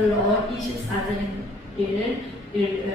로 24절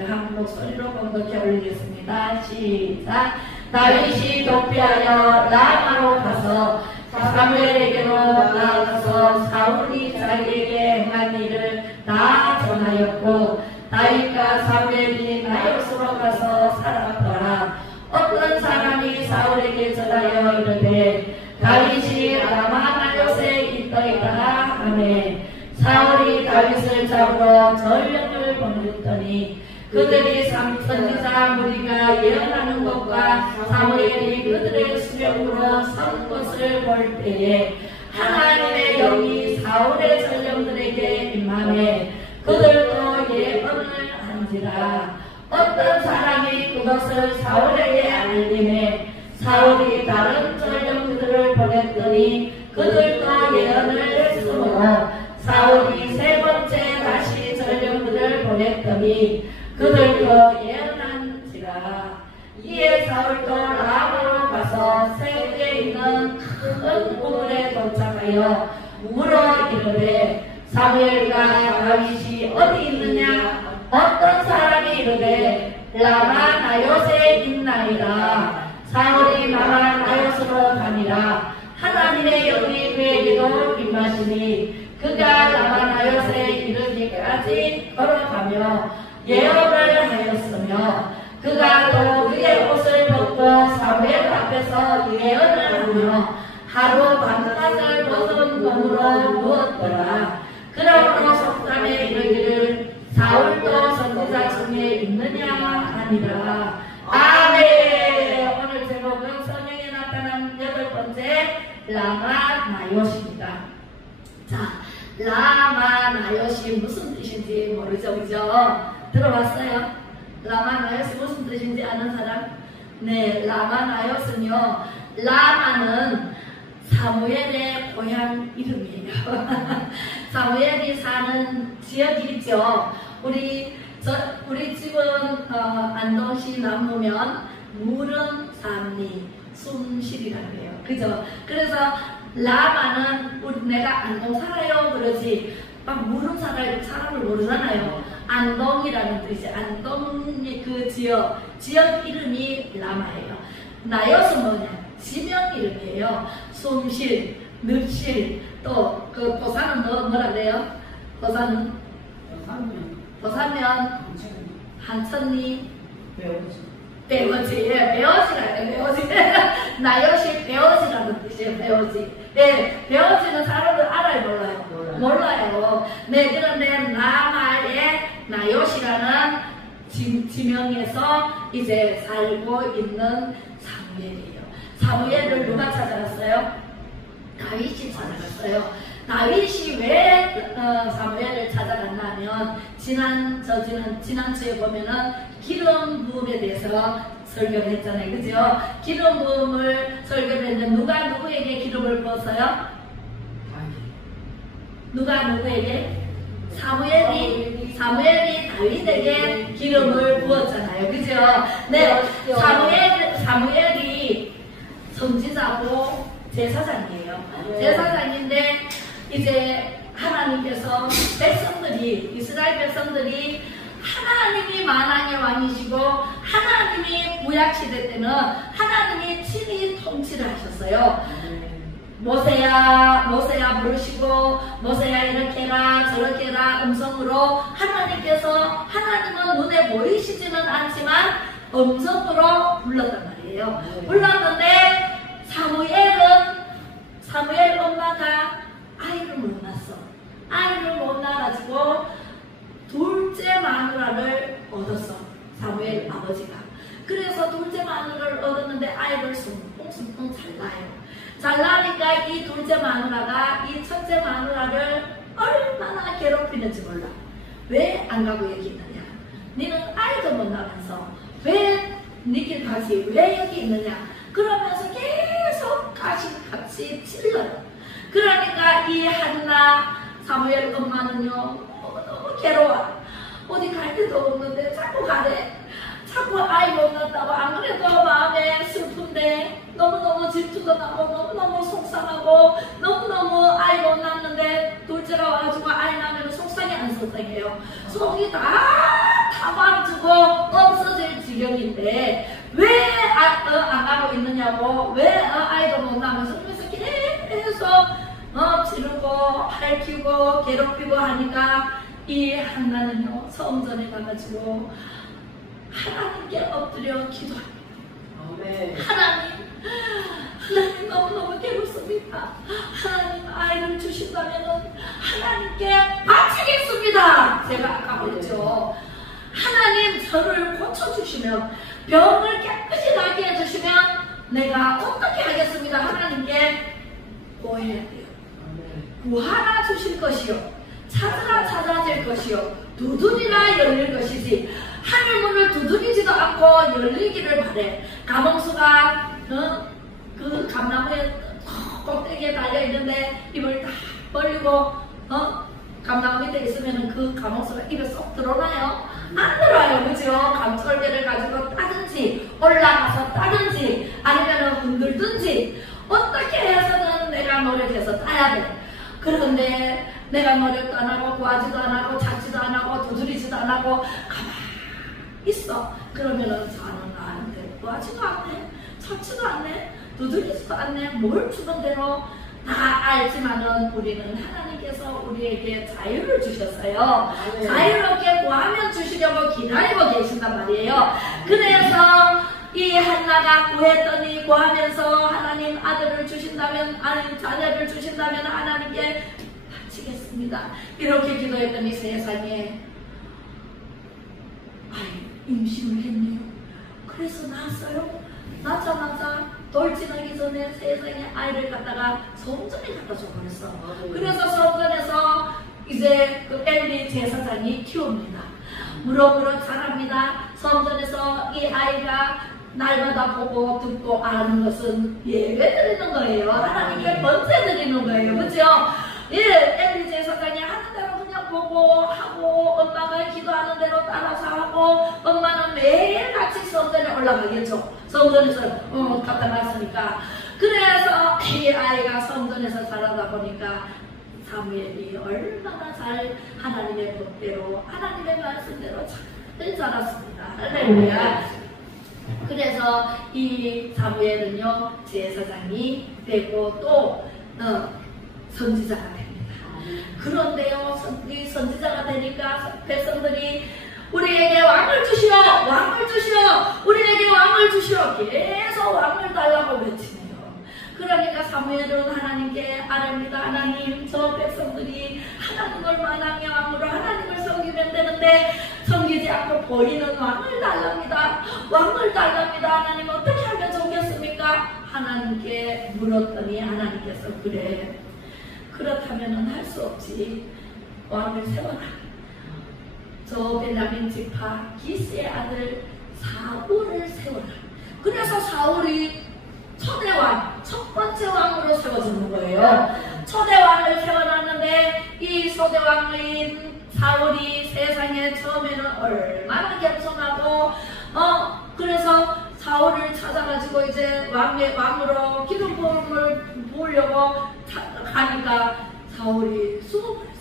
한 목소리로 공독해 올리겠습니다. 시작. 다윗이 도피하여 라마로 가서 사무엘에게로 나아가서 사울이 자기에게 행한 일을 다 전하였고, 다윗과 사무엘이 나요스로 가서 살았더라. 어떤 사람이 사울에게 전하여 이르되 다윗이 라마 나요스에 있더이다 하매, 사울이 다윗을 잡으러 전령을 보냈더니 그들이 선지자 무리가 예언하는 것과 사무엘이 그들의 수령으로 선 것을 볼 때에 하나님의 영이 사울의 전령들에게 임하매 그들도 예언을 한지라. 어떤 사람이 그것을 사울에게 알림해 사울이 다른 전령들을 보냈더니 그들도 예언을 했으므로 사울이 세 번째 다시 전령들을 보냈더니 그들도 예언한지라. 이에 사울도 라마로 가서 세우에 있는 큰 우물에 도착하여 물어 이르되 사무엘과 다윗이 어디 있느냐? 어떤 사람이 이르되 라마 나요스에 있나이다. 사울이 라마 나요스로 가니라. 하나님의 영이 그에게도 임하시니 그가 라마 나요스에 이르기까지 걸어가며 예언을 하였으며, 그가 또 그의 옷을 벗고 사무엘 앞에서 예언을 하며 하루 밤낮을 벗은 몸으로 누웠더라. 그러므로 속담에 이르기를 사울도 선지자 중에 있느냐 하니라. 아멘. 오늘 제목은 성경에 나타난 8번째 라마 나요스입니다. 자, 라마 나요스 무슨 뜻인지 모르죠, 그죠? 들어봤어요? 라마 나요스 무슨 뜻인지 아는 사람? 네, 라마 나요스는요, 라마는 사무엘의 고향 이름이에요. 사무엘이 사는 지역이죠. 우리 집은 안동시 남무면 무른 산리 숨실이라고 해요. 그죠? 그래서 라마는 내가 안동 살아요 그러지 막 무른 사람을 모르잖아요. 안동이라는 뜻이, 안동의 그 지역 이름이 라마예요. 나요스 뭐냐? 지명 이름이에요. 숨실, 늪실, 또 그 도사는 뭐라 그래요? 도사는 도사면 한천리 배워지, 예, 배워지라 해요. 배워지. 나요스 배워지라는 뜻이에요. 배워지. 네, 배워지는 사람들 알아요, 몰라요? 몰라요. 네, 그런데 라마의 나요스라는 지명에서 이제 살고 있는 사무엘이에요. 사무엘을 누가 찾아갔어요? 다윗이 찾아갔어요. 다윗이 왜 사무엘을 찾아갔냐면 지난주에 보면은 기름 부음에 대해서 설교를 했잖아요. 그죠? 기름 부음을 설교를 했는데 누가 누구에게 기름을 부었어요? 누가 누구에게? 사무엘이 다윗에게 기름을 부었잖아요. 그죠? 네, 사무엘이 선지자고 제사장이에요. 제사장인데 이제 하나님께서 이스라엘 백성들이 하나님이 만왕의 왕이시고 하나님이 구약시대 때는 하나님이 친히 통치를 하셨어요. 모세야 부르시고 모세야 이렇게 해라 저렇게 해라 음성으로 하나님은 눈에 보이시지는 않지만 음성으로 불렀단 말이에요. 불렀는데 사무엘 엄마가 아이를 못 낳았어. 아이를 못 낳아가지고 둘째 마누라를 얻었어. 사무엘 아버지가. 그래서 둘째 마누라를 얻었는데 아이를 숭숭숭 잘 낳으니까 이 둘째 마누라가 이 첫째 마누라를 얼마나 괴롭히는지 몰라. 왜 안 가고 여기 있느냐? 너는 아이도 못 낳으면서 왜 니길 가지? 왜 여기 있느냐? 그러면서 계속 같이 찔러요. 그러니까 이 한나 사무엘 엄마는요 너무 괴로워. 어디 갈 데도 없는데 자꾸 가래. 자꾸 아이 못 낳았다고. 안 그래도 마음에 슬픈데 너무너무 질투도 나고 너무너무 속상하고 너무너무 아이 못 낳았는데 둘째가 와가지고 아이 낳으면 속상해 하는 세상이에요. 속이 다 타박지고 없어질 지경인데 왜 안 가고 있느냐고, 왜 아이도 못 낳으면서 그래서 계속 지르고 핥히고 괴롭히고 하니까 이 한나는요 성전에 가가지고 하나님께 엎드려 기도합니다. 하나님 너무너무 괴롭습니다. 하나님 아이를 주신다면 하나님께 바치겠습니다. 제가 아까 그랬죠. 하나님 저를 고쳐주시면, 병을 깨끗이 낫게 해주시면 내가 어떻게 하겠습니다. 하나님께 구해야 돼요. 구하라 주실 것이요, 찾으라 찾아질 것이요, 두드리라 열릴 것이지 하늘문을 두드리지도 않고 열리기를 바래. 가몽수가 그 감나무에 꼭대기에 달려있는데 입을 다 벌리고 감나무 밑에 있으면 그 가몽수가 입에 쏙 들어오나요? 안 들어와요. 그죠? 감철개를 가지고 따든지 올라가서 따든지 아니면 흔들든지 어떻게 해서든 내가 노력해서 따야 돼. 그런데 내가 노력도 안 하고 구하지도 안 하고 찾지도 안 하고 두드리지도 안 하고 가만히 있어. 그러면은 자는 나한테 구하지도 않네, 찾지도 않네, 두드리지도 않네. 뭘 주는 대로 다 알지만은 우리는 하나님께서 우리에게 자유를 주셨어요. 자유롭게 구하면 주시려고 기다리고 계신단 말이에요. 그래서 이 한나가 구했더니 구하면서 하나님 아들을 주신다면, 하나님 자녀를 주신다면 하나님께 바치겠습니다. 이렇게 기도했더니 세상에 임신을 했네요. 그래서 낳았어요. 낳자마자 돌진하기 전에 세상에 아이를 갖다가 성전에 갖다 줘버렸어. 그래서 성전에서 이제 그 엘리 제사장이 키웁니다. 무럭무럭 자랍니다. 성전에서 이 아이가 날마다 보고 듣고 아는 것은 예배 드리는 거예요. 하나님께 번제 드리는 거예요. 그죠? 예, 엘리 제사장이 하는 대로 그냥 보고 하고, 엄마가 기도하는 대로 따라서 하고, 엄마는 매일같이 성전에 올라가겠죠. 성전에서 갖다 놨으니까. 그래서 이 아이가 성전에서 자라다 보니까 사무엘이 얼마나 잘 하나님의 법대로, 하나님의 말씀대로 잘 자랐습니다. 할렐루야. 그래서 이 사무엘은요 제사장이 되고 또 선지자가 됩니다. 그런데요, 이 선지자가 되니까 백성들이 우리에게 왕을 주시오, 왕을 주시오, 우리에게 왕을 주시오, 계속 왕을 달라고 외치네요. 그러니까 사무엘은 하나님께 아뢰입니다. 하나님, 저 백성들이 하나님을 만왕의 왕으로 하나님을 섬기면 되는데 섬기지 않고 보이는 왕을 달랍니다. 왕을 달랍니다. 하나님 어떻게 하면 좋겠습니까? 하나님께 물었더니 하나님께서 그래, 그렇다면 할 수 없지. 왕을 세워라. 저 베냐민 지파 기스의 아들 사울을 세워라. 그래서 사울이 초대왕, 첫 번째 왕으로 세워지는 거예요. 초대왕을 세워놨는데 이 초대왕인 사울이 세상에 처음에는 얼마나 겸손하고 그래서 사울을 찾아가지고 이제 왕으로 기름 부음을 부으려고 가니까 사울이 숨어버렸습니다.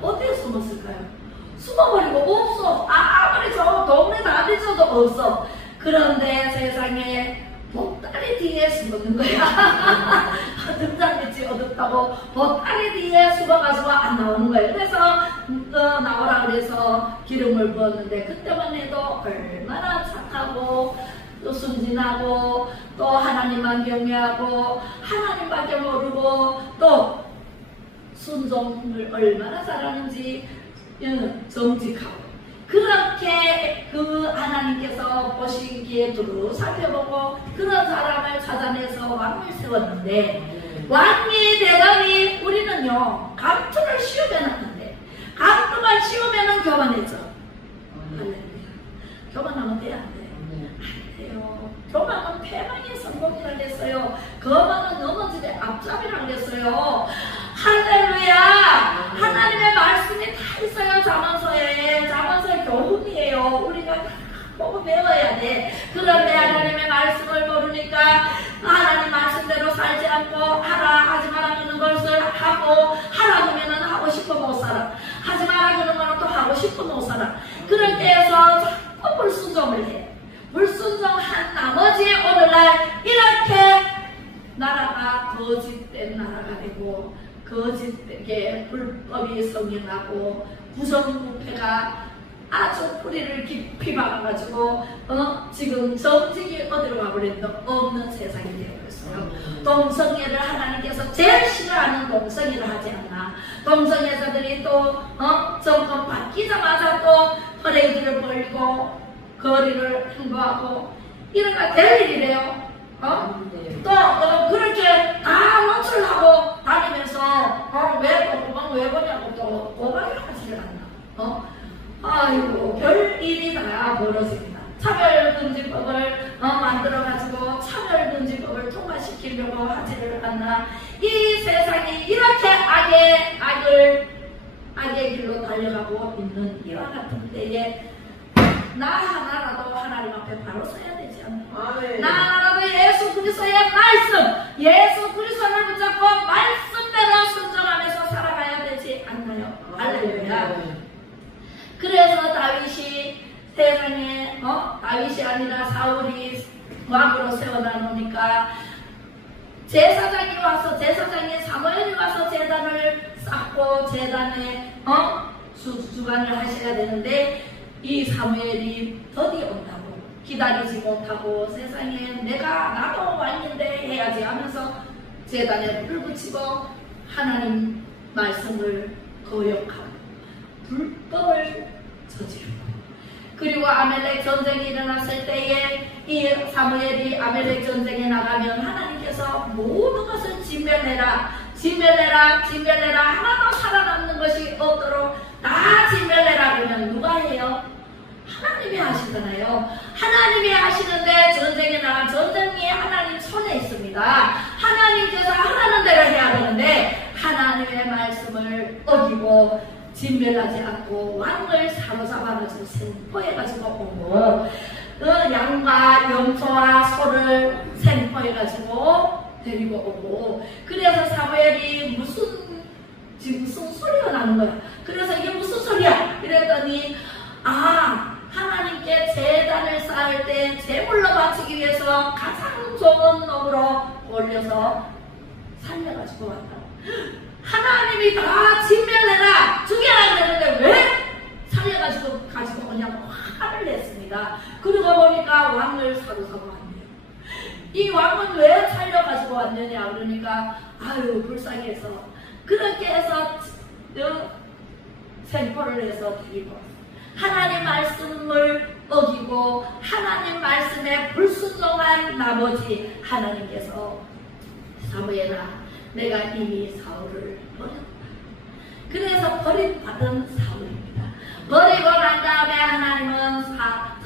어디에 숨었을까요? 숨어버리고 없어. 아무리 저 동네 다 뒤져도 없어. 그런데 세상에 보따리 뒤에 숨는 거야. 등잔빛이 어둡다고 보따리 뒤에 숨어가지고 안 나오는 거예요. 그래서 나오라 그래서 기름을 부었는데 그때만 해도 얼마나 착하고 또 순진하고 또 하나님만 경외하고 하나님밖에 모르고 또 순종을 얼마나 잘하는지 정직하고, 그렇게 그 하나님께서 보시기에 두루 살펴보고 그런 사람을 찾아내서 왕을 세웠는데, 왕이 되더니 우리는요 감투를 씌우겨놨는데 감투만 씌우면은 교만해져. 할렐루야. 교만하면 돼야 안 돼요? 안 돼요. 교만은 패망의 성공이라고 했어요. 거만은 넘어지게 앞잡이라고 했어요. 할렐루야. 하나님의 말씀이 다 있어요. 자문서에. 자문서의 교훈이에요. 우리가 다 보고 배워야 돼. 그런데 하나님의 말씀을 모르니까 하나님 말씀대로 살지 않고 하라 하지 말라는 것을 하고, 하라 그러면은 하고 싶어 못 살아. 하지 마라 그런 거는 또 하고 싶어 못 살아. 그렇게 해서 자꾸 불순종을 해. 불순종한 나머지 오늘날 이렇게 나라가 거짓된 나라가 되고 거짓되게 불법이 성행하고 부정부패가 아주 뿌리를 깊이 박아가지고 지금 정직이 어디로 가버렸는데 없는 세상이 되어버렸어요. 동성애를 하나님께서 제일 싫어하는 동성애를 하지 않나. 동성애자들이 또 정권 바뀌자마자 또 퍼레이드를 벌리고 거리를 행보하고 이런 될 일이래요. 또 그렇게 다 노출하고 다니면서 왜 보냐고 또 고발을 하지를 않나. 아이고 별일이 다 벌어집니다. 차별금지법을 만들어가지고 차별금지법을 통과시키려고 하지를 않나. 이 세상이 이렇게 악의 길로 달려가고 있는 이와 같은 때에 나 하나라도 하나님 앞에 바로 서야 되지 않나. 나 하나라도 예수 그리스도의 말씀, 예수 그리스도를 붙잡고 말씀대로 순종하면서 살아가야 되지 않나요? 할렐루야. 그래서 다윗이 세상에 다윗이 아니라 사울이 왕으로 세워놔놓으니까 제사장이 사무엘이 와서 제단을 쌓고 제단에 주관을 하셔야 되는데 이 사무엘이 더디 온다고 기다리지 못하고 세상에 나도 왔는데 해야지 하면서 제단에 불 붙이고 하나님 말씀을 거역하고 불법을 저지르고 그리고 아멜렉 전쟁이 일어났을 때에 이 사무엘이 아멜렉 전쟁에 나가면 하나님께서 모든 것을 진멸해라 하나도 살아남는 것이 없도록 다 진멸해라 그러면 누가 해요? 하나님이 하시잖아요. 하나님이 하시는데 전쟁에 나간 전쟁이 하나님 손에 있습니다. 하나님께서 하라는 대로 해야 되는데 하나님의 말씀을 어기고 진멸하지 않고 왕을 사로잡아가지고 생포해가지고 오고 양과 염소와 소를 생포해가지고 데리고 오고 그래서 사무엘이 무슨 소리가 나는 거야. 그래서 이게 무슨 소리야? 이랬더니 하나님께 제단을 쌓을 때 제물로 바치기 위해서 가장 좋은 놈으로 올려서 살려가지고 왔다. 하나님이 다 진멸해라 죽여라 그랬는데 왜 살려가지고 가지고 오냐고 화를 냈습니다. 그러고 보니까 왕을 사로잡아 왔네요. 이 왕은 왜 살려가지고 왔느냐 그러니까 불쌍해서 그렇게 해서 생포를 해서 데리고 왔어요. 하나님 말씀을 어기고 하나님 말씀에 불순종한 나머지 하나님께서 사무엘아 내가 이미 사울을 버렸다. 그래서 버림받은 사울입니다. 버리고 난 다음에 하나님은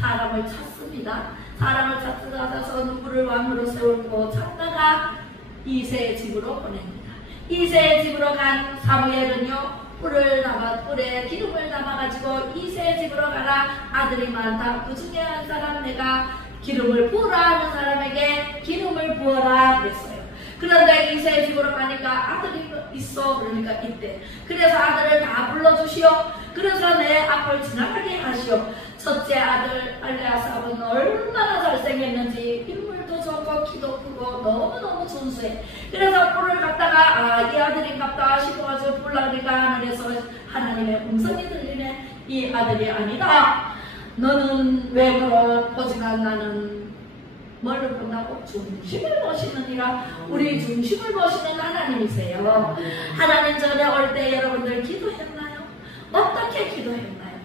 사람을 찾습니다. 사람을 찾아서 누구를 왕으로 세우고 찾다가 이새의 집으로 보냅니다. 이새의 집으로 간 사무엘은요 뿔에 기름을 담아가지고 이새의 집으로 가라. 아들이 많다. 그 중에 한 사람 내가 기름을 부으라 하는 사람에게 기름을 부어라 그랬어요. 그런데 이새의 집으로 가니까 아들이 있어. 그러니까 있대. 그래서 아들을 다 불러주시오. 그래서 내 앞을 지나가게 하시오. 첫째 아들 엘리아삽은 얼마나 잘생겼는지 인물도 좋고 키도 크고 너무너무 순수해. 그래서 뿔을 갖다가 이 아들인갑다 싶어가지고 불러니까 하늘에서 하나님의 음성이 들리네. 이 아들이 아니다. 너는 외모로 보지만 나는 뭘로 본다고? 중심을 보시느니라. 우리 중심을 보시는 하나님이세요. 하나님 전에 올 때 여러분들 기도했나요? 어떻게 기도했나요?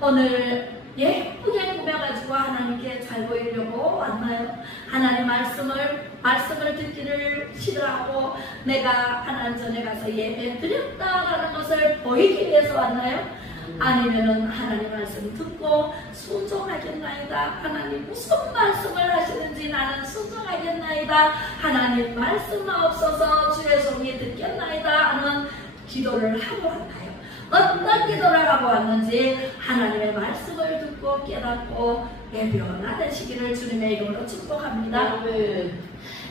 오늘 예쁘게 꾸며가지고 하나님께 잘 보이려고 왔나요? 하나님 말씀을 듣기를 싫어하고 내가 하나님 전에 가서 예배 드렸다라는 것을 보이기 위해서 왔나요? 아니면은 하나님 말씀 듣고 순종하겠나이다. 하나님 무슨 말씀을 하시는지 나는 순종하겠나이다. 하나님 말씀 없어서 주의 종이 듣겠나이다 하는 기도를 하고 왔나요? 어떤 기도를 하고 왔는지 하나님의 말씀을 듣고 깨닫고 예배가 되시기를 주님의 이름으로 축복합니다.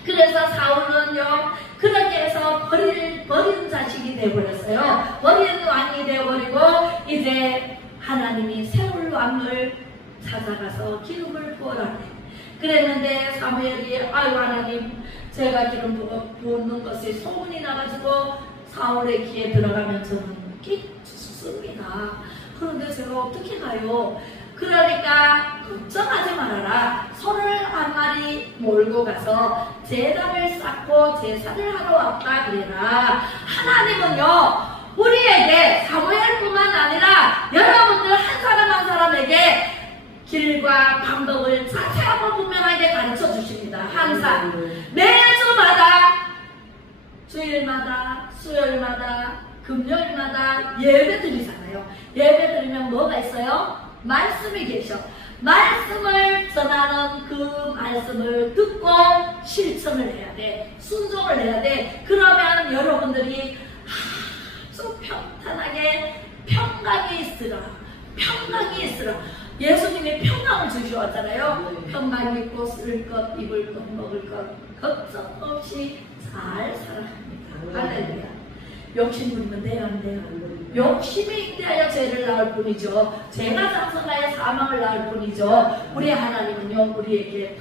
그래서 사울은요, 그렇게 해서 버린 자식이 되어버렸어요. 버린 왕이 되어버리고, 이제 하나님이 세울 왕을 찾아가서 기름을 부어라. 그랬는데 사무엘이, 아유 하나님, 제가 기름 부는 것이 소문이 나가지고 사울의 귀에 들어가면 저는 죽습니다. 그런데 제가 어떻게 가요? 그러니까 걱정하지 말아라. 소를 한 마리 몰고 가서 제단을 쌓고 제사를 하러 왔다 그래라. 하나님은요, 우리에게 사무엘뿐만 아니라 여러분들 한 사람 한 사람에게 길과 방법을 자세하고 분명하게 가르쳐 주십니다. 항상 매주마다, 주일마다, 수요일마다, 금요일마다 예배 드리잖아요. 예배 드리면 뭐가 있어요? 말씀이 계셔. 말씀을 전하는 그 말씀을 듣고 실천을 해야 돼. 순종을 해야 돼. 그러면 여러분들이 아주 평탄하게 평강이 있으라. 평강이 있으라. 예수님이 평강을 주셔왔잖아요. 평강 있고 쓸 것, 입을 것, 먹을 것 걱정 없이 잘 살아갑니다. 할렐루야. 욕심 부리면 돼요, 안 돼요? 욕심이 있대하여 죄를 낳을 뿐이죠. 죄가 장성하여 사망을 낳을 뿐이죠. 우리 하나님은요, 우리에게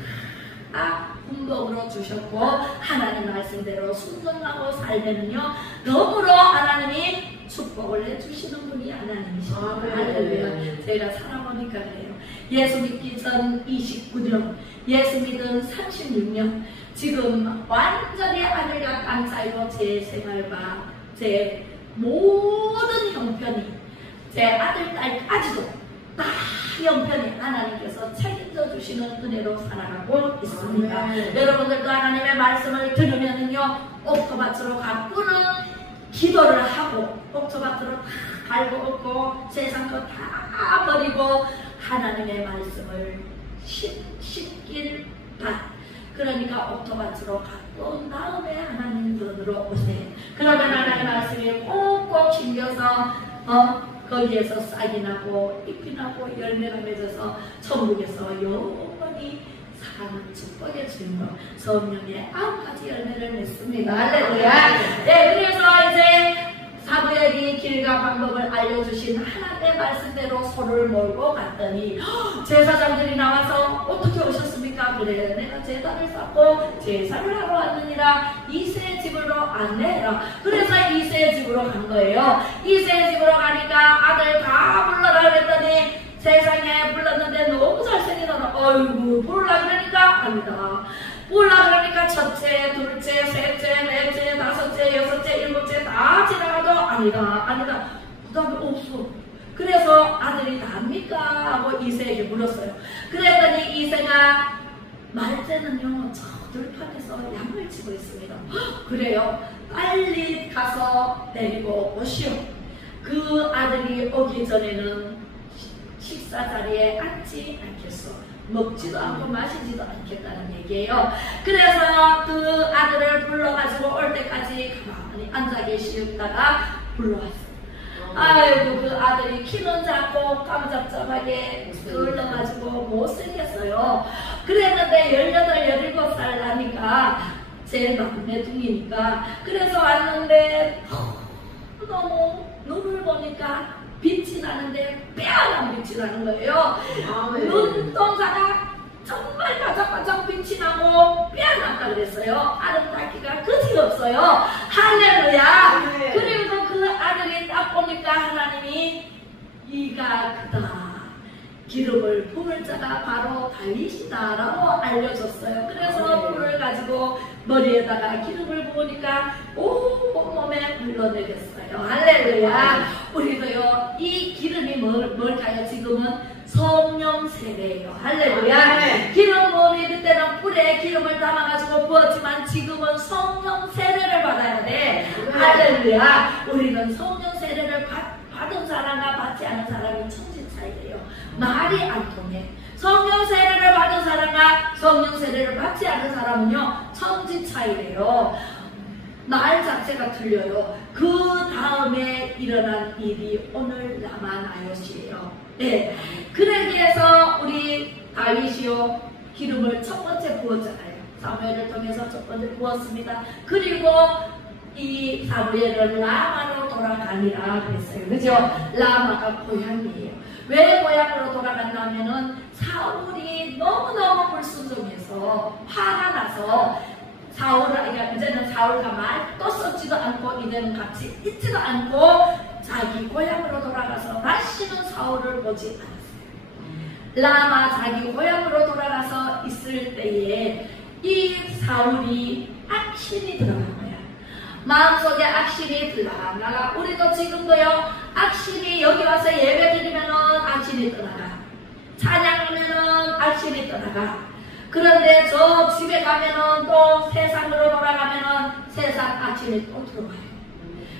다 훈복으로 주셨고, 하나님 말씀대로 순종하고 살면은요, 너무로 하나님이 축복을 내주시는 분이 하나님이십니다. 할렐루야. 제가 살아보니까 그래요. 예수 믿기 전 29년, 예수 믿은 36년, 지금 완전히 하늘과 땅 사이로 제 생활과 제 모든 형편이, 제 아들, 딸까지도 다 형편이 하나님께서 책임져 주시는 은혜로 살아가고 있습니다. 여러분들도 하나님의 말씀을 들으면은요, 옥토밭으로 가꾸는 기도를 하고, 옥토밭으로 다 갈고 얻고 세상 거 다 버리고 하나님의 말씀을 심길 밭, 그러니까 옥토밭으로 갖고 온 다음에 하나님 눈으로 오세요. 그러면 하나님 말씀이 꼭꼭 심겨서 거기에서 싹이 나고 잎이 나고 열매가 맺어서 천국에서 영원히 사랑은 축복의 주인공 성령의 9가지 열매를 맺습니다. 할렐루야. 네, 그래서 이제 사무엘이 길과 방법을 알려주신 하나님의 말씀대로 소를 몰고 갔더니 제사장들이 나와서 어떻게 오셨습니까? 그래, 내가 제단을 쌓고 제사를 하러 왔느니라. 이새의 집으로 안내해라. 그래서 이새의 집으로 간 거예요. 이새의 집으로 가니까 아들 다 불러라 그랬더니 세상에 불렀는데 너무 잘생기더라. 어이구, 부르라 그러니까 압니다. 부르라 그러니까 첫째, 둘째, 셋째, 넷째, 다섯째, 여섯째, 일곱째 다 지나가도 아니다. 그 다음에 없어. 그래서 아들이 납니까? 하고 이새에게 물었어요. 그랬더니 이새가 말째는요, 저 들판에서 양을 치고 있습니다. 그래요. 빨리 가서 데리고 오시오. 그 아들이 오기 전에는 식사 자리에 앉지 않겠어. 먹지도 않고 마시지도 않겠다는 얘기예요. 그래서 그 아들을 불러가지고 올 때까지 가만히 앉아 계시다가 불러왔어요. 아이고, 그 아들이 키는 작고 깜짝잡하게 굴러가지고 못생겼어요. 그랬는데 18, 17살 나니까 제 막내둥이니까 그래서 왔는데 너무 눈을 보니까 빛이 나는데 빼어난 빛이 나는 거예요. 눈동자가 정말 바짝바짝 빛이 나고 빼어났다 그랬어요. 아름답기가 끝이 없어요. 할렐루야. 네. 그리고 그 아들이 딱 보니까 하나님이 이가 그다. 기름을 부을 자가 바로 다윗이다 라고 알려줬어요. 그래서 불을 가지고 머리에다가 기름을 부으니까 온몸에 흘러내렸어요. 할렐루야. 우리도요, 이 기름이 뭘까요? 지금은 성령 세례예요. 할렐루야. 기름 부음이 그때는 뿔에 기름을 담아가지고 부었지만 지금은 성령 세례를 받아야 돼. 할렐루야. 우리는 성령 세례를 받은 사람과 받지 않은 사람이 천지 차이예요. 말이 안 통해. 성령 세례를 받은 사람과 성령 세례를 받지 않은 사람은요, 천지 차이래요. 말 자체가 틀려요. 그 다음에 일어난 일이 오늘 라마나요시예요. 네. 그러기 위해서 우리 다윗이요, 기름을 첫 번째 부었잖아요. 사무엘을 통해서 첫 번째 부었습니다. 그리고 이 사무엘은 라마로 돌아가니라 그랬어요. 그죠? 라마가 고향이에요. 왜 고향으로 돌아갔냐면은 사울이 너무너무 불순종해서 화가 나서 이제는 사울과 말도 썩지도 않고 이제는 같이 있지도 않고 자기 고향으로 돌아가서 다시는 사울을 보지 않았어요. 라마 자기 고향으로 돌아가서 있을 때에 이 사울이 악신이 들어간 거야. 마음속에 악신이 들어가. 우리도 지금도요, 악신이 여기 와서 예배 드리면은 악신이 떠나가. 찬양하면은 악신이 떠나가. 그런데 저 집에 가면은 또 세상으로 돌아가면은 세상 악신이 또 들어와요.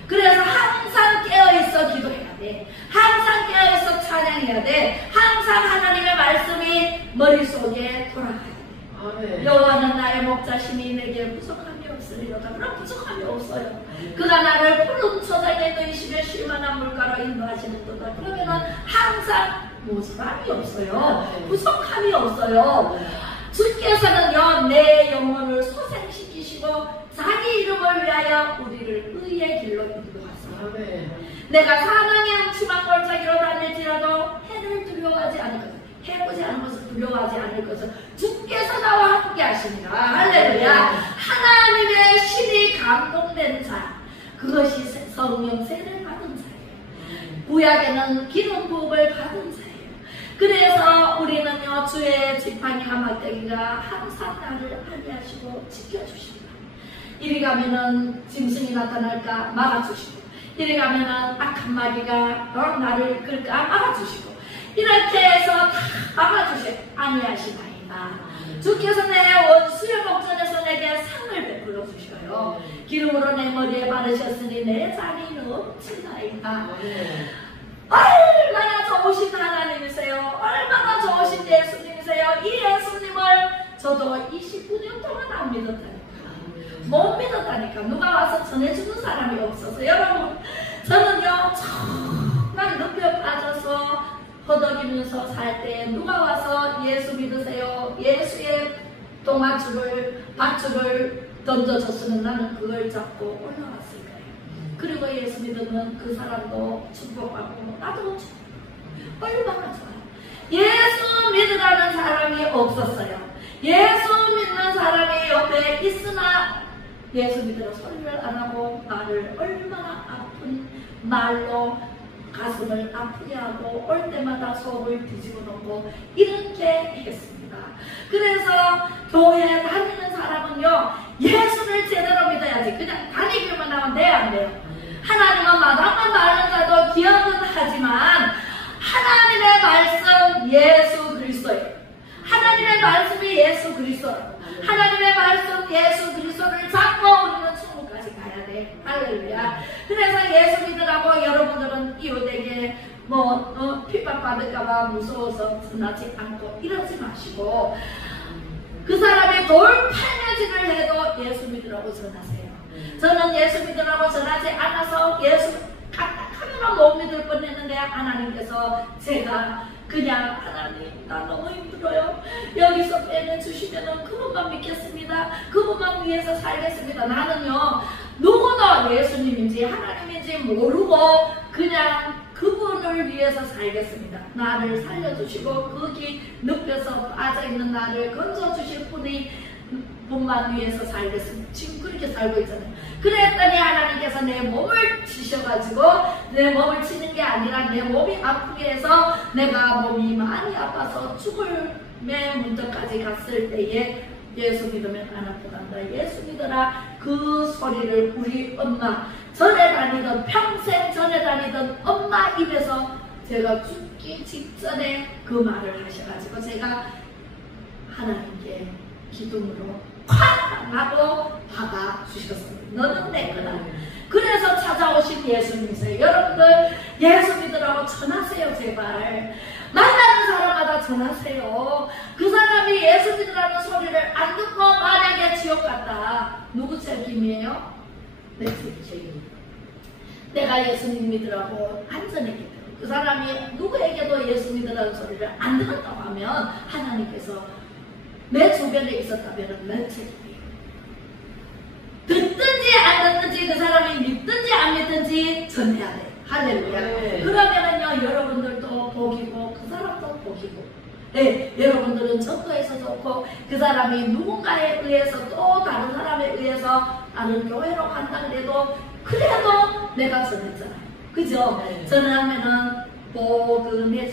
그래서 항상 깨어있어 기도해야 돼. 항상 깨어있어 찬양해야 돼. 항상 하나님의 말씀이 머릿속에 돌아가야 돼. 여호와는 나의 목자시니 내게 부족함이 없으리로다. 그럼 부족함이 없어요. 그가 나를 푸른 초장에 누이시며 쉴만한 물가로 인도하시는 도다. 그러면은 항상 모자람이 없어요. 부족함이 없어요. 주께서는요, 내 영혼을 소생시키시고 자기 이름을 위하여 우리를 의의 길로 인도하소서. 내가 사망의 음침한 골짜기로 다닐지라도 해를 두려워하지 않을 것을, 해보지 않은 것을 두려워하지 않을 것을 주께서 나와 함께 하시니라. 할렐루야. 하나님의 신이 감동된 자, 그것이 성령 세례를 받은 자예요. 구약에는 기름 부음을 받은 자예요. 그래서 우리는요, 주의 지팡이와 막대기가 항상 나를 안위하시고 지켜주십니다. 이리 가면은 짐승이 나타날까 막아주시고, 이리 가면은 악한 마귀가 나를 끌까 막아주시고, 이렇게 해서 다 막아주시고 안위하시나이다. 주께서 내 원수의 목전에서 내게 상을 베풀어 주셔요. 기름으로 내 머리에 바르셨으니 내 잔이 넘치나이다. 얼마나 좋으신 하나님이세요. 얼마나 좋으신 예수님이세요. 이 예수님을 저도 29년 동안 안 믿었다니까. 못 믿었다니까. 누가 와서 전해주는 사람이 없어서. 여러분, 저는요, 정말 늪에 빠져서 허덕이면서 살 때 누가 와서 예수 믿으세요, 예수의 똥아줄을, 밧줄을 던져줬으면 나는 그걸 잡고 올라왔을 거예요. 그리고 예수 믿으면 그 사람도 축복받고 나도 축복받고. 얼마나 좋아요. 예수 믿으라는 사람이 없었어요. 예수 믿는 사람이 옆에 있으나 예수 믿으라 소리를 안 하고 나를 얼마나 아픈 말로 가슴을 아프게 하고 올 때마다 속을 뒤집어 놓고 이렇게 했습니다. 그래서 교회 다니는 사람은요, 예수를 제대로 믿어야지. 그냥 다니기만 하면 돼, 안 돼요? 하나님은 마당만 말하자도 기억은 하지만 하나님의 말씀 예수 그리스도예요. 하나님의 말씀이 예수 그리스도예요. 하나님의 말씀 예수 그리스도를 잡고 우리는 천국까지 가야 돼. 할렐루야. 그래서 예수 믿으라고 여러분들은 이웃에게 핍박받을까봐 무서워서 전하지 않고 이러지 마시고, 그 사람이 돌팔매질을 해도 예수 믿으라고 전하세요. 저는 예수 믿으라고 전하지 않아서 예수 까딱하면 못 믿을 뻔했는데 하나님께서 제가 그냥 하나님 나 너무 힘들어요. 여기서 빼내주시면 그분만 믿겠습니다. 그분만 위해서 살겠습니다. 나는요, 누구도 예수님인지 하나님인지 모르고 그냥 그분을 위해서 살겠습니다. 나를 살려주시고 거기 늪에서 빠져있는 나를 건져주실 분만 위해서 살겠습니다. 지금 그렇게 살고 있잖아요. 그랬더니 하나님께서 내 몸을 치셔가지고, 내 몸을 치는 게 아니라 내 몸이 아프게 해서 내가 몸이 많이 아파서 죽음의 문턱까지 갔을 때에 예수 믿으면 안 아프단다. 예수 믿어라. 그 소리를 우리 엄마, 전에 다니던, 평생 전에 다니던 엄마 입에서 제가 죽기 직전에 그 말을 하셔가지고 제가 하나님께 기둥으로 콱 하고 박아주셨습니다. 너는 내 거다. 그래서 찾아오신 예수님이세요. 여러분들 예수 믿으라고 전하세요. 제발 만나는 사람마다 전하세요. 그 사람이 예수 믿으라는 소리를 안 듣고 만약에 지옥 갔다, 누구 책임이에요? 내 책임. 내가 예수님 믿으라고 안전했기 때문에. 그 사람이 누구에게도 예수 믿으라는 소리를 안 들었다고 하면 하나님께서 내 주변에 있었다면 내 책임이에요. 듣든지 안 듣든지 그 사람이 믿든지 안 믿든지 전해야 돼. 할렐루야. 네. 그러면은요 여러분들도 복이고 그 사람도 복이고, 네, 여러분들은 전도해서 좋고 그 사람이 누군가에 의해서 또 다른 사람에 의해서 다른 교회로 간다 그래도 그래도 내가 전했잖아요. 그죠? 네. 전하면은 복음을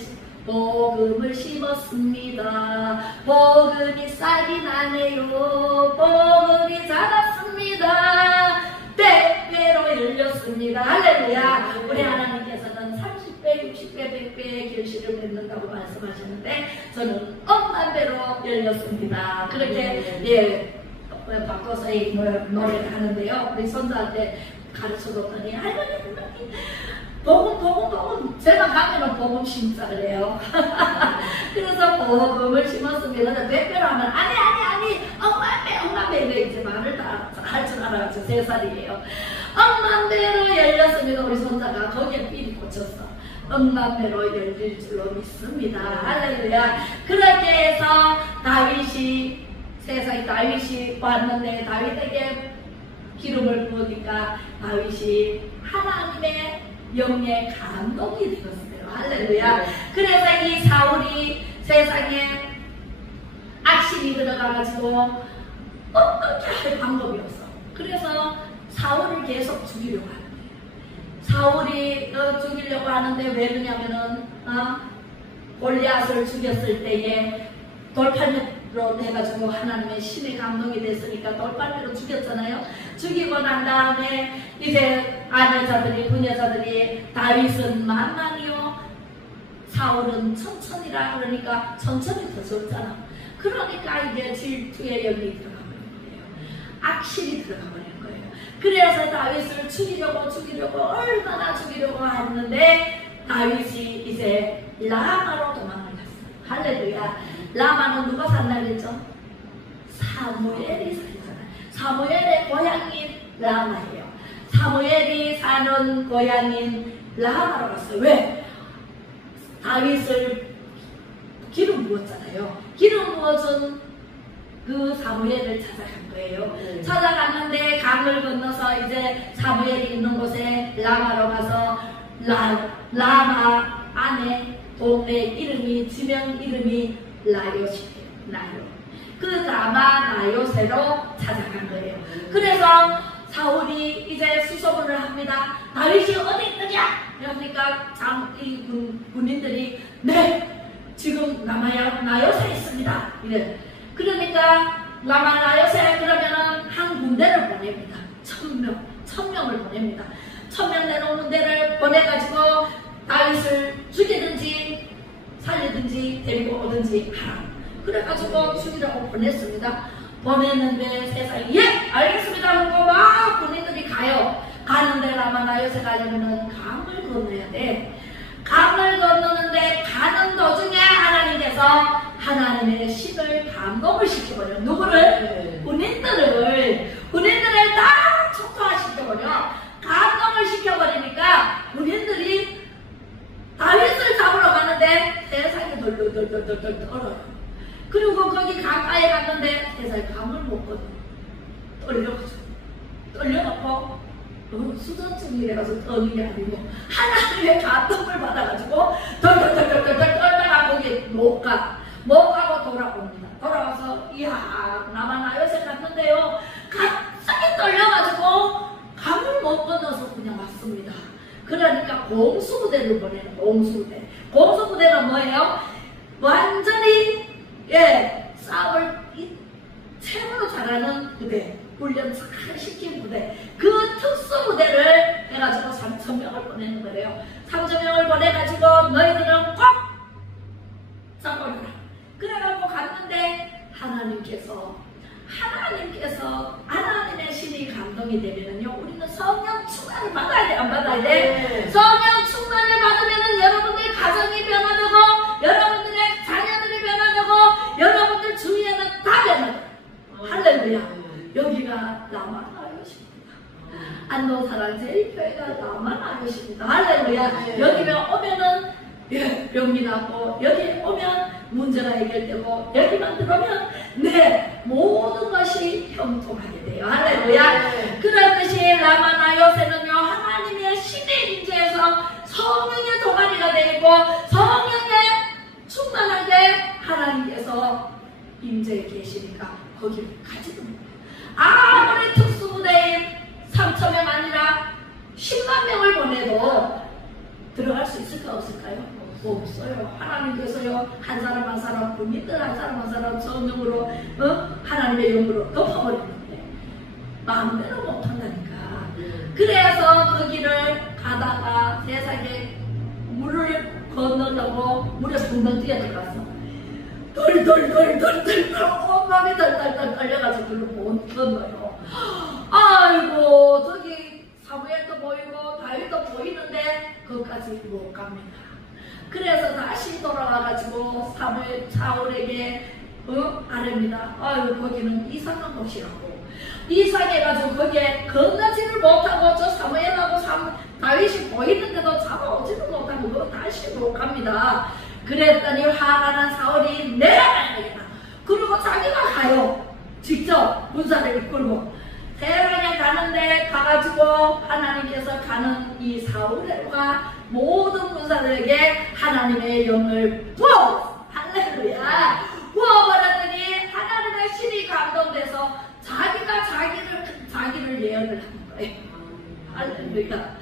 심었습니다. 복음이 싹이 나네요. 복음이 자랐습니다. 100배로 열렸습니다. 할렐루야. 우리 하나님께서는 30배, 60배, 100배의 결실을 맺는다고 말씀하셨는데 저는 억만 배로 열렸습니다. 그렇게 예 바꿔서 이 노래를 하는데요. 우리 손자한테 가르쳐줬더니 할머니 복음 제가 가면은 복음 심자 그래요. 그래서 복음을 심었습니다. 100배로 하면 아니 억만 배 이제 말을 다 할 줄 알아가지고 3살이에요. 억만 배로 열렸습니다. 우리 손자가 거기에 삘이 꽂혔어. 억만 배로 열릴 줄로 믿습니다. 할렐루야. 그렇게 해서 다윗이 세상에 다윗이 왔는데 다윗에게 기름을 부으니까 다윗이 하나님의 영에 감동이 되었어요. 할렐루야. 그래서 이 사울이 세상에 악신이 들어가가지고 어떻게 할 방법이 없어. 그래서 사울을 계속 죽이려고 하는 거예요. 사울이 죽이려고 하는데 왜 그러냐면은 골리앗을 죽였을 때에 돌팔매로 해가지고 하나님의 신의 감동이 됐으니까 돌팔매로 죽였잖아요. 죽이고 난 다음에 이제 아내자들이 부녀자들이 다윗은 만만이요 사울은 천천히라 그러니까 천천히 더 좋잖아. 그러니까 이제 질투의 영이 들어가 버린 거예요. 악실이 들어가 버린 거예요. 그래서 다윗을 죽이려고 얼마나 죽이려고 했는데 다윗이 이제 라마로 도망을 갔어요. 할렐루야. 라마는 누가 산다 그랬죠? 사무엘이 살잖아요. 사무엘의 고향인 라마예요. 사무엘이 사는 고향인 라마로 갔어요. 왜? 다윗을 기름 부었잖아요. 기름 부어준 그 사무엘을 찾아간 거예요. 찾아갔는데 강을 건너서 이제 사무엘이 있는 곳에 라마로 가서 라마 안에 동네 이름이 지명 이름이 나요시예요. 나요. 그 라마 나요세로 찾아간 거예요. 그래서 사울이 이제 수소문을 합니다. 다윗이 어디 있느냐? 그러니까 이 군인들이 네 지금 나요세에 있습니다. 이래. 그러니까 라마 나요세 그러면은 한 군대를 보냅니다. 1000명을 보냅니다. 1000명 내놓은 군대를 보내가지고 다윗을 죽이든지 살리든지 데리고 오든지 하라. 그래가지고 죽이라고 보냈습니다. 보냈는데 세상에 예 알겠습니다 하고 막 군인들이 가요. 가는데 라마 나요세 가려면은 강을 건너야 돼. 강을 건너는데 가는 도중에 하나님께서 하나님의 신을 감동을 시켜버려. 누구를? 군인들을 다 초토화시켜버려. 감동을 시켜버리니까 군인들이 다윗을 잡으러 가는데 세상에 덜덜덜덜덜 떨어요. 그리고 거기 강가에 갔는데 세상에 강을 못 건너. 떨려갖고 수전증이래가지고 떠는 게 아니고 하나님의 감동을 받아가지고 덜덜덜덜 떨다가 거기 못 가고 돌아옵니다. 돌아와서 이야 나만 아요새 갔는데요 갑자기 떨려가지고 강을 못 건너서 그냥 왔습니다. 그러니까 공수부대를 보내는 공수부대는 뭐예요? 완전히 싸움을 최고로 잘하는 부대, 훈련 잘 시킨 부대, 그 특수부대를 해가지고 3000명을 보내는 거예요. 3000명을 보내가지고 너희들은 꼭 싸워라. 그래갖고 갔는데 하나님의 신이 감동이 되면은요, 우리는 성령 충만을 받아야 돼, 안 받아야 돼? 네. 성령 충만을 받으면은 여러분들 가정이 변화되고, 여러분들의 자녀들이 변화되고, 여러분들 주위에는 다 변화돼. 할렐루야. 여기가 라마나요십니다. 안동사랑제일교회가 라마나요십니다. 할렐루야. 여기면 오면은 예, 병이 나고 여기 오면 문제가 해결되고 여기만 들어오면 내 모든 것이 형통하게 돼요. 할렐루야. 그렇듯이 라마나 요새는요 하나님의 신의 임재에서 성령의 동아리가 되고 성령의 충만하게 하나님께서 임재에 계시니까 거기를 가지도 못해요. 아무리 특수부대인 3,000명 아니라 10만 명을 보내도 들어갈 수 있을까 없을까요? 없어요. 하나님께서요 한 사람 한 사람 믿들 한 사람 한 사람 성령으로 하나님의 영으로 덮어버리는데 마음대로 못한다니까. 그래서 그 길을 가다가 세상에 물을 건너려고 물에 붕덩 뛰어 들어갔어. 덜덜덜덜덜 온몸이 덜덜덜 떨려가지고 그걸 못 건너요. 아이고 저기 사무엘도 보이고 다윗도 보이는데 거기까지 못 갑니다. 그래서 다시 돌아와가지고 사울에게 아뢰입니다. 아유 거기는 이상한 곳이라고. 이상해가지고 거기에 건너지를 못하고 저 사무엘하고 다윗이 보이는데도 잡아오지를 못하고 그거 다시 못 갑니다. 그랬더니 화가 난 사울이 내려가야 되겠다. 그리고 자기가 가요. 직접 군사를 이끌고 대란에 가는데 가가지고 하나님께서 가는 이 사울과 모든 군사들에게 하나님의 영을 부어 할렐루야 부어버렸더니 하나님의 신이 감동돼서 자기가 자기를 예언을 하는 거예요. 할렐루야.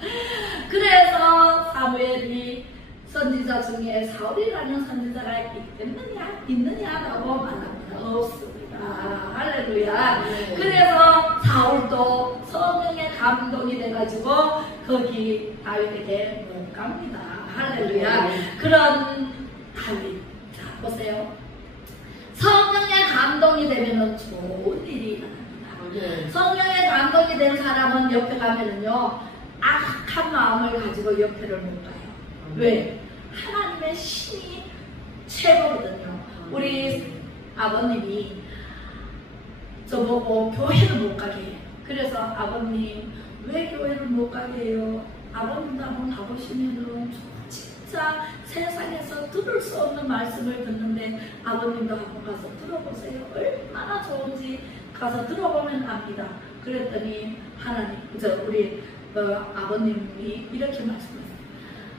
그래서 사무엘이 선지자 중에 사울이라는 선지자가 있느냐라고 말합니다. 없습니다. 할렐루야. 그래서 사울도 성령의 감동이 돼가지고 거기 다윗에게 못 갑니다. 할렐루야. 그런 다윗. 자 보세요. 성령의 감동이 되면은 좋은 일이 일어납니다. 성령의 감동이 된 사람은 옆에 가면은요 악한 마음을 가지고 옆에를 못 가요. 왜? 하나님의 신이 최고거든요. 우리 아버님이 저보고 교회를 못 가게 해요. 그래서 아버님 왜 교회를 못 가게 해요? 아버님도 한번 가보시면은 진짜 세상에서 들을 수 없는 말씀을 듣는데 아버님도 한번 가서 들어보세요. 얼마나 좋은지 가서 들어보면 압니다. 그랬더니 하나님, 우리 아버님이 이렇게 말씀하세요.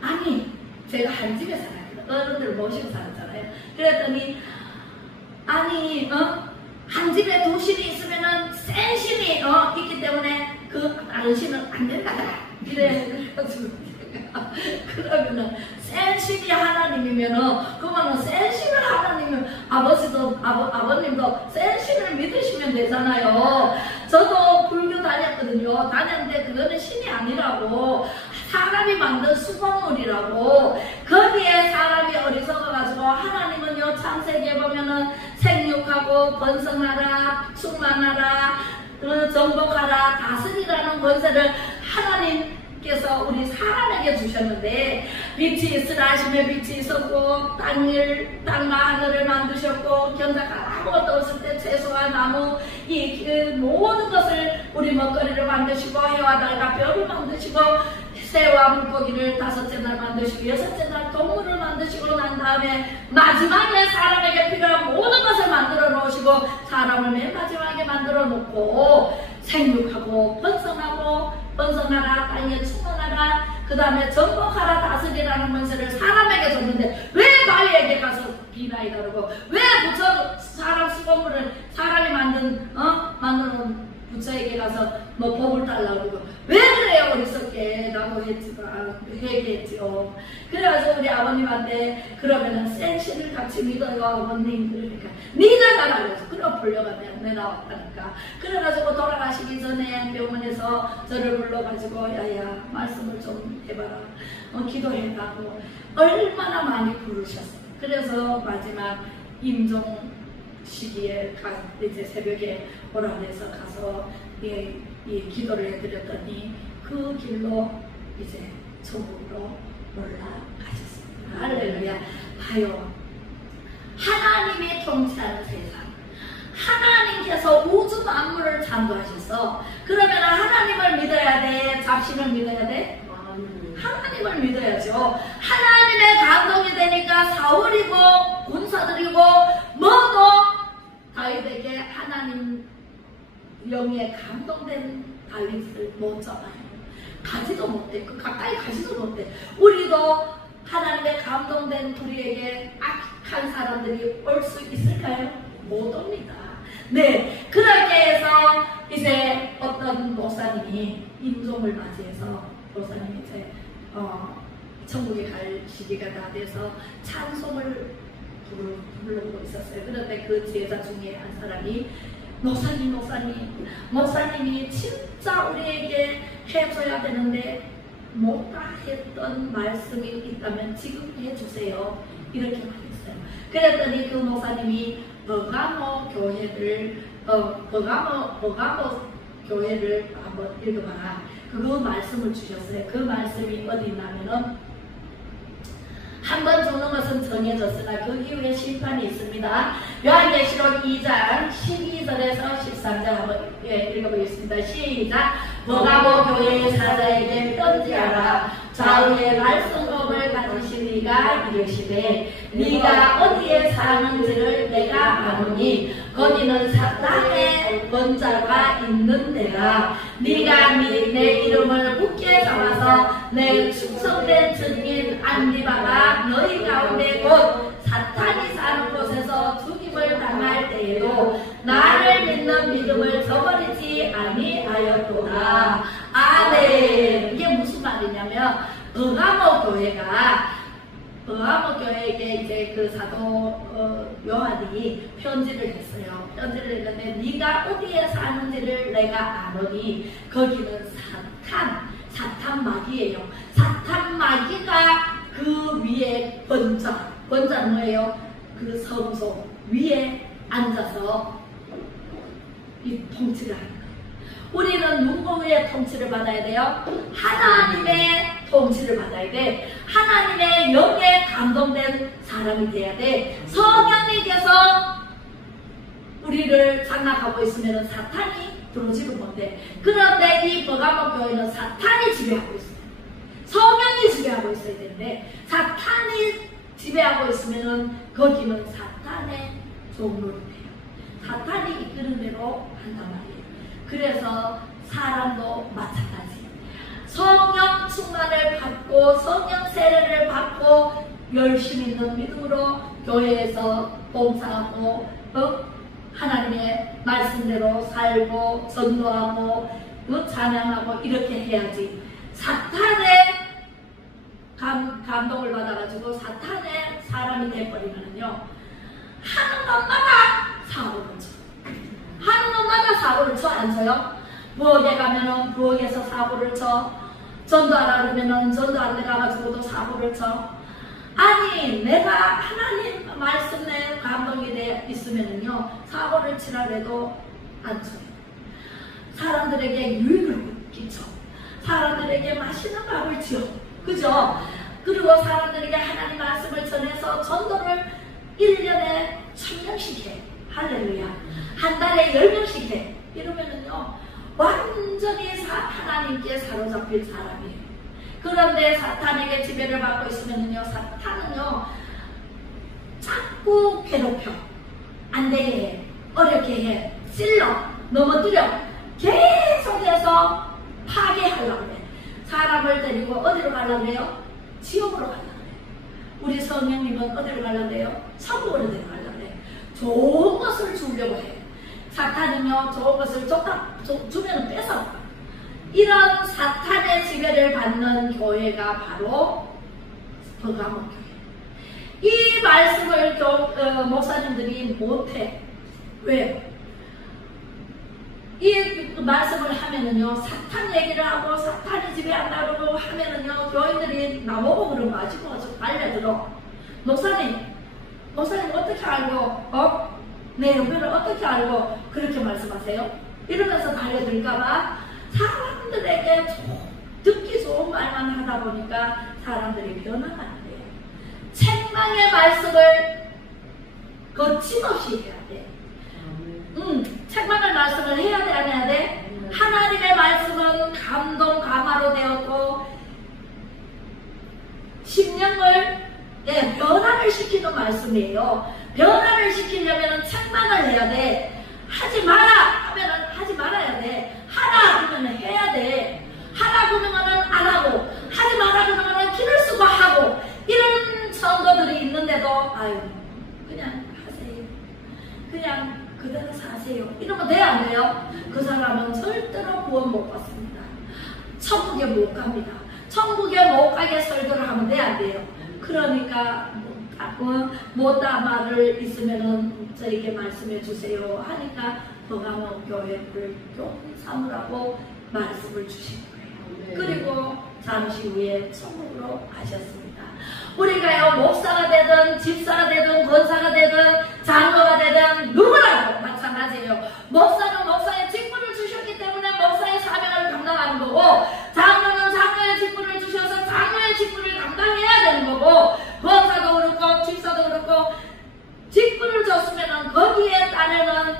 아니 제가 한 집에 살아요. 어른들 모시고 살았잖아요. 그랬더니 아니 한 집에 두 신이 있으면은 센 신이 있기 때문에 그 다른 신은 안 된다더라. 그래가지고 그러면은 센 신이 하나님이면은 그러면은 센 신을 하나님이면 아버님도 센 신을 믿으시면 되잖아요. 저도 불교 다녔거든요. 다녔는데 그거는 신이 아니라고 사람이 만든 수건물이라고. 거기에 사람이 어리석어가지고 하나님은요 창세기에 보면은 생육하고 번성하라 충만하라 정복하라 다스리라는 권세를 하나님께서 우리 사람에게 주셨는데 빛이 있으라 하시며 빛이 있었고 땅과 하늘을 만드셨고 경작하라 아무것도 없을 때 채소와 나무 이 모든 것을 우리 먹거리를 만드시고 해와 달과 별을 만드시고 새와 물고기를 5째 날 만드시고 6째 날 동물을 만드시고 난 다음에 마지막에 사람에게 필요한 모든 것을 만들어 놓으시고 사람을 맨 마지막에 만들어 놓고 생육하고 번성하라 땅에 충만하라 그 다음에 정복하라 다스리라는 권세를 사람에게 줬는데 왜 바위에게 가서 비나이 다르고 왜 사람 수건물을 사람이 만드는 부처에게 가서 뭐 법을 달라고 그러고 왜 그래요? 어리석게 나도 했지만 회개했지요. 그래가지고 우리 아버님한테 그러면은 센 신을 같이 믿어요 아버님. 그러니까 니나 가라 그래서 그럼 불려가 내나왔다니까. 그래가지고 돌아가시기 전에 병원에서 저를 불러가지고 야야 말씀을 좀 해봐라 기도해가고 얼마나 많이 부르셨어요. 그래서 마지막 임종 시기에 이제 새벽에 오라 그래서 가서 기도를 해드렸더니 그 길로 이제 천국으로 올라가셨습니다. 할렐루야. 봐요. 하나님이 통치하는 세상. 하나님께서 우주 만물을 창조하셔서 그러면 하나님을 믿어야 돼? 잡신을 믿어야 돼? 하나님 하나님을 믿어야죠. 하나님의 감동이 되니까 사울이고 군사들이고 뭐도 다윗에게 하나님 영에 감동된 다윗을 못 잡아요. 가지도 못해. 그 가까이 가지도 못해. 우리도 하나님의 감동된 우리에게 악한 사람들이 올 수 있을까요? 못 옵니다. 네, 그렇게 해서 이제 어떤 목사님이 임종을 맞이해서 목사님이 이제 천국에 갈 시기가 다 돼서 찬송을 부르고 있었어요. 그런데 그 제자 중에 한 사람이 목사님이 진짜 우리에게 해줘야 되는데 못다 했던 말씀이 있다면 지금 해주세요. 이렇게 말했어요. 그랬더니 그 목사님이 버가모 교회를 한번 읽어봐라. 그 말씀을 주셨어요. 그 말씀이 어디 있냐면은 한 번 죽는 것은 정해졌으나 그 이후에 심판이 있습니다. 요한계시록 2장 12절에서 13절 한번 읽어보겠습니다. 시작. 버가모 교회의 사자에게 편지하라. 좌우의 말씀법을 가지신 네가 이르시되 네가 어디에 사는지를 내가 아노니 거기는 사탄의 권자가 있는 데라. 네가 내 이름을 굳게 잡아서 내 충성된 증인 안디바가 너희 가운데 곧 사탄이 사는 곳에서 죽임을 당할 때에도 나를 믿는 믿음을 저버리지 아니하였도다. 아멘. 이게 무슨 말이냐면 버가모 교회에게 이제 그 사도 요한이 편지를 했어요. 편지를 했는데 네가 어디에 사는지를 내가 아노니 거기는 사탄 마귀예요. 사탄 마귀가 그 위에 권자는 뭐예요? 그 성소 위에 앉아서 이 통치를 하는 거예요. 우리는 누구의 통치를 받아야 돼요? 하나님의 통치를 받아야 돼. 하나님의 영에 감동된 사람이 돼야 돼. 성령님께서 우리를 장악하고 있으면 사탄이 들어오지도 못해. 그런데 이 버가모 교회는 사탄이 지배하고 있어요. 성령이 지배하고 있어야 되는데 사탄이 지배하고 있으면 거기는 사탄의 종로로 돼요. 사탄이 이끄는 대로 한단 말이에요. 그래서 사람도 마찬가지. 성령 충만을 받고 성령 세례를 받고 열심히 있는 믿음으로 교회에서 봉사하고 하나님의 말씀대로 살고 전도하고 찬양하고 이렇게 해야지. 사탄의 감동을 받아가지고 사탄의 사람이 돼버리면요 하는 것마다 사고를 쳐. 하는 것마다 사고를 쳐. 안 쳐요? 부엌에 가면은 부엌에서 사고를 쳐. 전도하라 그러면은 전도하는 데 가가지고도 사고를 쳐. 아니 내가 하나님 말씀 내 감동이 돼 있으면은요 사고를 치라 해도 안 쳐요. 사람들에게 유익을 끼쳐. 사람들에게 맛있는 밥을 지어. 그죠? 그리고 사람들에게 하나님 말씀을 전해서 전도를 1년에 1000명씩 해. 할렐루야. 한 달에 10명씩 해. 이러면은요 완전히 하나님께 사로잡힐 사람이에요. 그런데 사탄에게 지배를 받고 있으면은요 사탄은요 자꾸 괴롭혀. 안 되게 해. 어렵게 해. 찔러. 넘어뜨려. 계속해서 파괴하려고 해. 사람을 데리고 어디로 가려고 해요? 지옥으로 가려고 해요. 우리 성령님은 어디로 가려고 해요? 천국으로 데려가려고 해요. 좋은 것을 주려고 해요. 사탄은요 좋은 것을 주면 뺏어. 이런 사탄의 지배를 받는 교회가 바로 버가모 교회. 이 말씀을 목사님들이 못해. 왜? 이 말씀을 하면은요 사탄 얘기를 하고 사탄이 지배한다고 하면은요 교인들이 나보고 그런 거 아직도 알려들어. 목사님 어떻게 알고 내 연배를 어떻게 알고 그렇게 말씀하세요? 이러면서 달려들까봐 사람들에게 듣기 좋은 말만 하다 보니까 사람들이 변화가 안 돼요. 책망의 말씀을 거침없이 해야 돼. 책망의 말씀을 해야 돼, 안 해야 돼? 하나님의 말씀은 감동, 감화로 되었고 진영을 변화를 시키는 말씀이에요. 변화를 시키려면 책망을 해야 돼. 하지 마라 하면은 하지 말아야 돼. 하라 그러면 해야 돼. 하라 그러면은 안 하고, 하지 마라 그러면은 길을 쓰고 하고, 이런 선거들이 있는데도 아유 그냥 하세요. 그냥 그대로 사세요. 이러면 돼요 안 돼요? 그 사람은 절대로 구원 못 받습니다. 천국에 못 갑니다. 천국에 못 가게 설교를 하면 돼요 안 돼요? 그러니까 못다 말을 있으면은 저에게 말씀해 주세요 하니까 버가모 교회를 교회 삼으라고 말씀을 주신 거예요. 그리고 잠시 후에 천국으로 가셨습니다. 우리가요 목사가 되든 집사가 되든 권사가 되든 장로가 되든 누구라도 마찬가지예요. 목사는 목사의 직분을 주셨기 때문에 목사의 사명을 감당하는 거고, 장로는 장로의 직분을 주셔서 장로의 직분을 감당해야 되는 거고, 권사도 그렇고 집사도 그렇고 직분을 줬으면 거기에 따르는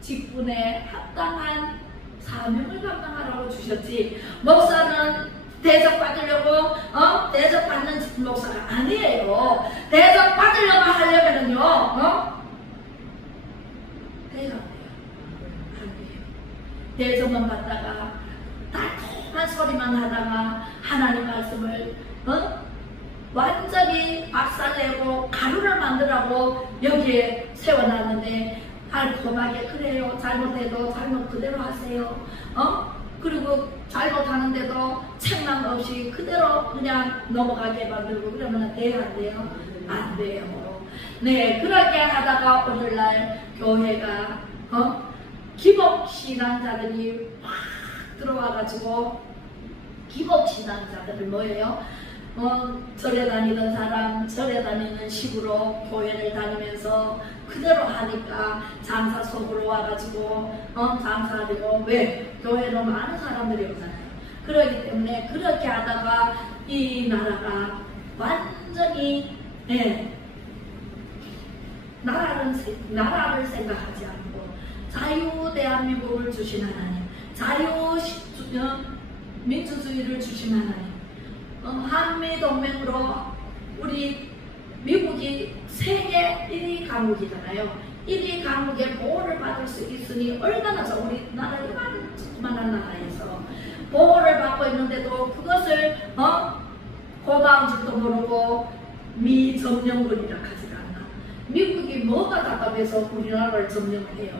직분에 합당한 사명을 감당하라고 주셨지, 목사는 대접받으려고 대접받는 목사가 아니에요. 대접받으려고 하려면은요 돼요. 안 돼요. 대접만 받다가 달콤한 소리만 하다가 하나님 말씀을 완전히 박살내고 가루를 만들라고 여기에 세워놨는데 달콤하게 그래요. 잘못해도 잘못 그대로 하세요. 그리고 잘못하는데도 책망 없이 그대로 그냥 넘어가게 만들고 그러면 돼요 안 돼요? 안 돼요. 네, 그렇게 하다가 오늘날 교회가 기복신앙자들이 막 들어와가지고, 기복신앙자들은 뭐예요? 절에 다니던 사람 절에 다니는 식으로 교회를 다니면서 그대로 하니까 장사 속으로 와가지고 장사하려고, 왜? 교회로 많은 사람들이 오잖아요. 그렇기 때문에 그렇게 하다가 이 나라가 완전히 나라를 생각하지 않고 자유 대한민국을 주신 하나님, 자유 민주주의를 주신 하나님, 한미동맹으로 우리 미국이 세계 1위 강국이잖아요. 1위 강국의 보호를 받을 수 있으니 얼마나 저 우리나라 이만한 나라에서 보호를 받고 있는데도 그것을 고마운 줄도 모르고 미점령군이라 하지가 않나. 미국이 뭐가 답답해서 우리나라를 점령을 해요.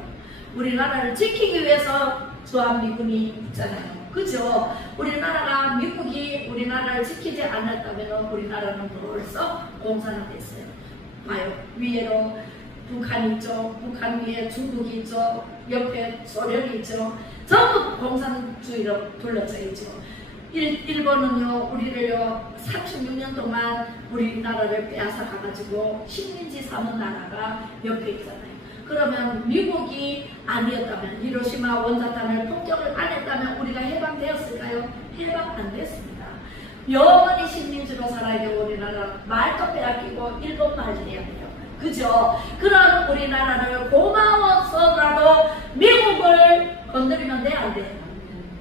우리나라를 지키기 위해서 주한미군이 있잖아요. 그죠? 우리나라가 미국이 우리나라를 지키지 않았다면 우리나라는 벌써 공산화됐어요. 봐요. 위에로 북한이 있죠. 북한 위에 중국이 있죠. 옆에 소련이 있죠. 전부 공산주의로 둘러져 있죠. 일본은요, 우리를요, 36년 동안 우리나라를 빼앗아 가가지고 식민지 삼은 나라가 옆에 있잖아요. 그러면 미국이 아니었다면, 히로시마 원자탄을 폭격을 안 했다면 우리가 해방되었을까요? 해방 안 됐습니다. 영원히 식민지로 살아야 되고 우리나라 말도 빼앗기고 일본 말 해야 돼요. 그죠? 그런 우리나라를 고마워서라도 미국을 건드리면 돼, 안 돼?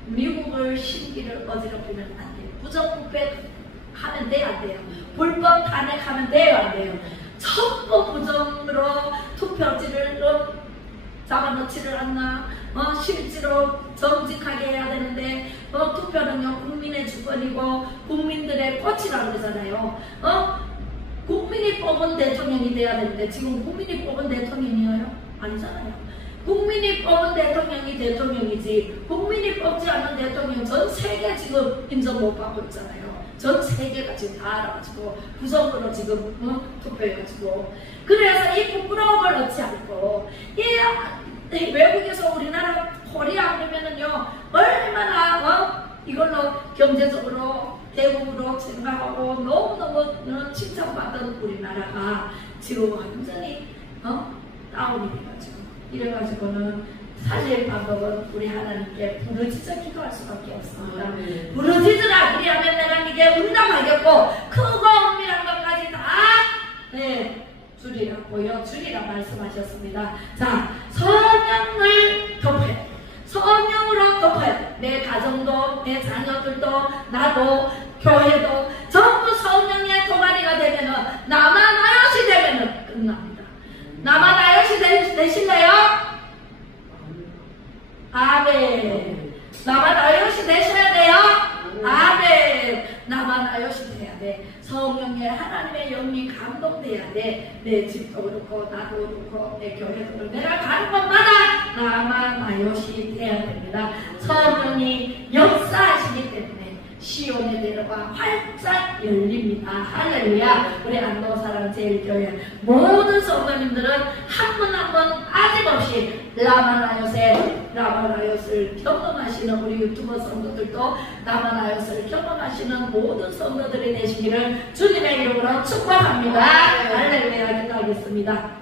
미국을 심기를 어지럽히면 안 돼요. 부정부패하면 돼, 안 돼요? 불법 탄핵하면 돼요, 안 돼요? 전부 부정으로 투표지를 잡아놓지를 않나, 실제로 정직하게 해야 되는데, 투표는요, 국민의 주권이고, 국민들의 꽃이라고 그러잖아요. 국민이 뽑은 대통령이 돼야 되는데, 지금 국민이 뽑은 대통령이에요? 아니잖아요. 국민이 뽑은 대통령이 대통령이지, 국민이 뽑지 않는 대통령 전 세계 지금 인정 못 받고 있잖아요. 전 세계가 지금 다 알아가지고 부정으로 지금 투표해가지고, 그래서 이 부끄러움을 얻지 않고 이 외국에서 우리나라 코리아 그러면은요 얼마나 이걸로 경제적으로 대국으로 생각하고 너무너무 칭찬받던 우리나라가 지금 완전히 다운이 돼가지고, 이래가지고는 살릴 방법은 우리 하나님께 부르짖어 기도할 수밖에 없습니다. 부르짖으라, 그리하면 내가 네게 응답하겠고 크고 은밀한 것까지 다 주리라고요. 주리라 말씀하셨습니다. 자, 성령을 덮어야, 성령으로 덮어야, 내 가정도 내 자녀들도 나도 교회도 전부 성령의 도가니가 나만 아요시 되면 끝납니다. 나만 아요시 되실래요? 아멘. 나만 아요시 되셔야 돼요? 아멘. 나만 아요시 돼야 돼. 성령의 하나님의 영이 감동돼야 돼. 내 집도 그렇고 나도 그렇고 내 교회도 그렇고 내가 가는 곳마다 나만 아요시 돼야 됩니다. 성령이 역사하시기 때문에 시온의 대로가 활짝 열립니다. 할렐루야. 우리 안동사랑제일교회 모든 성도님들은 한 분 한 분 빠짐없이 라마나요스를 경험하시는 우리 유튜버 성도들도 라마나요스를 경험하시는 모든 성도들이 되시기를 주님의 이름으로 축복합니다. 할렐루야. 기도하겠습니다.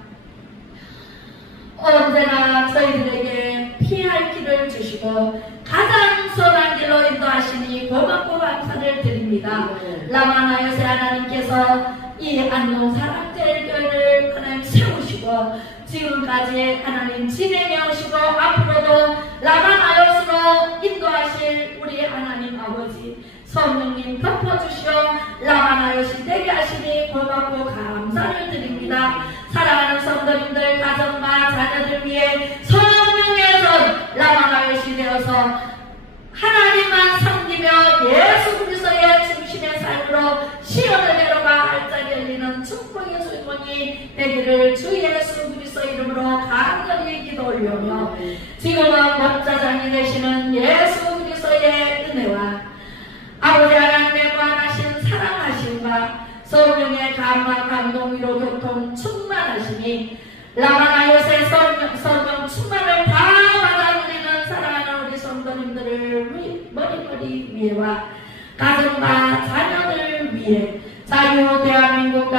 언제나 저희들에게 피할 길을 주시고 가장 선한 길로 인도하시니 고맙고 감사를 드립니다. 라마나요새 하나님께서 이 안동사랑제일교회를 하나님 세우시고 지금까지 하나님 진행해 오시고 앞으로도 라마나요스로 인도하실 우리 하나님 아버지 성령님 덮어주시어 라마나요시 되게 하시니 고맙고 감사를 드립니다. 사랑하는 성도님들 가정과 자녀들 위해 성령의 손 라마나요시 되어서 하나님만 섬기며 예수 그리스도의 중심의 삶으로 시온의 대로가 활짝 열리는 축복의 주인공이 되기를 주 예수 그리스도 이름으로 간절히 기도 올려며 지금은 목자장이 되시는 예수 그리스도의 은혜와 아버지 하나님의 무한하신 사랑하심과 성령의 감화 감동 위로 교통 충만하시니 라마나요새 성령 충만을 다 받아 누리는 사랑하는 우리 성도님들을 머리머리 위에와 가정과 자녀들 위해 자유 대한민국과